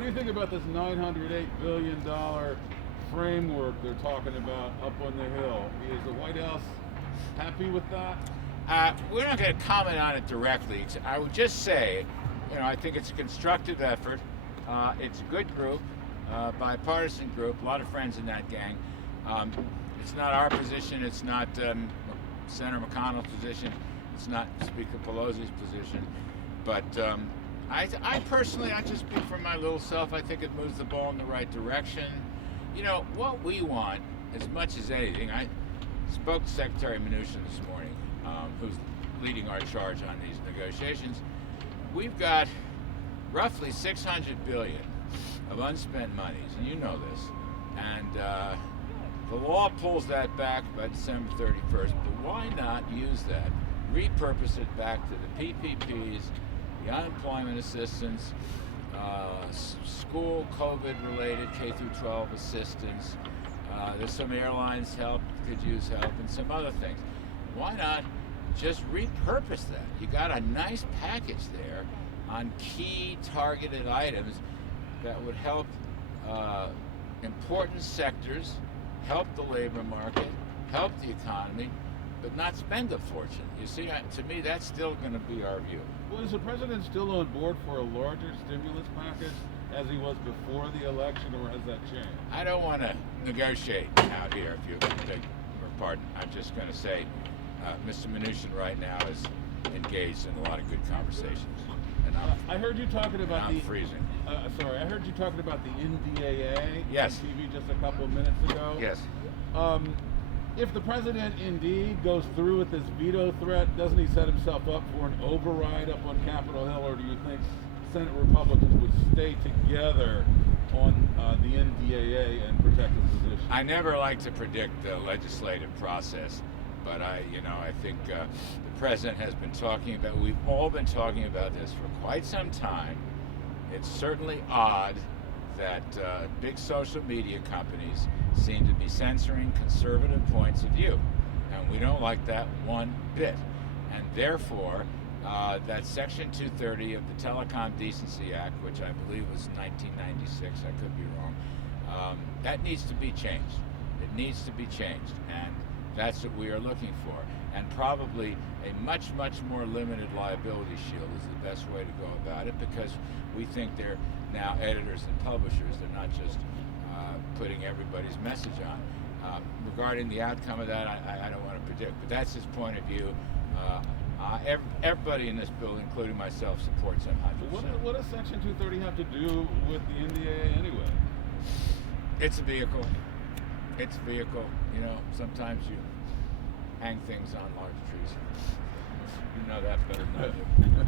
What do you think about this $908 billion framework they're talking about up on the Hill? Is the White House happy with that? We're not going to comment on it directly. I would just say, I think it's a constructive effort. It's a good group, bipartisan group, a lot of friends in that gang. It's not our position. It's not Senator McConnell's position. It's not Speaker Pelosi's position. But I personally, I just speak for my little self. I think it moves the ball in the right direction. What we want, as much as anything, I spoke to Secretary Mnuchin this morning, who's leading our charge on these negotiations. We've got roughly $600 billion of unspent monies, and you know this. And the law pulls that back by December 31st, but why not use that, repurpose it back to the PPPs, the unemployment assistance, school COVID-related K through 12 assistance. There's some airlines could use help, and some other things. Why not just repurpose that? You got a nice package there on key targeted items that would help important sectors, help the labor market, help the economy, but not spend a fortune. You see, to me, that's still going to be our view. Well, is the president still on board for a larger stimulus package as he was before the election, or has that changed? I don't want to negotiate out here, if you beg your pardon. I'm just going to say Mr. Mnuchin right now is engaged in a lot of good conversations. And I heard you talking about I'm freezing. I heard you talking about the NDAA Yes. on TV just a couple of minutes ago. Yes. If the president indeed goes through with this veto threat, doesn't he set himself up for an override up on Capitol Hill, or do you think Senate Republicans would stay together on the NDAA and protect his position? I never like to predict the legislative process, but I think the president has been talking about, we've all been talking about this for quite some time. It's certainly odd that big social media companies seem to be censoring conservative points of view, and we don't like that one bit. And therefore, that Section 230 of the Telecom Decency Act, which I believe was 1996, I could be wrong, that needs to be changed. It needs to be changed, and that's what we are looking for. And probably a much, much more limited liability shield is the best way to go about it, because we think they're now editors and publishers. They're not just putting everybody's message on. Regarding the outcome of that, I don't want to predict, but that's his point of view. Everybody in this bill, including myself, supports him 100%. What does Section 230 have to do with the NDAA anyway? It's a vehicle. It's a vehicle. Sometimes you hang things on large trees. You know that better than I do.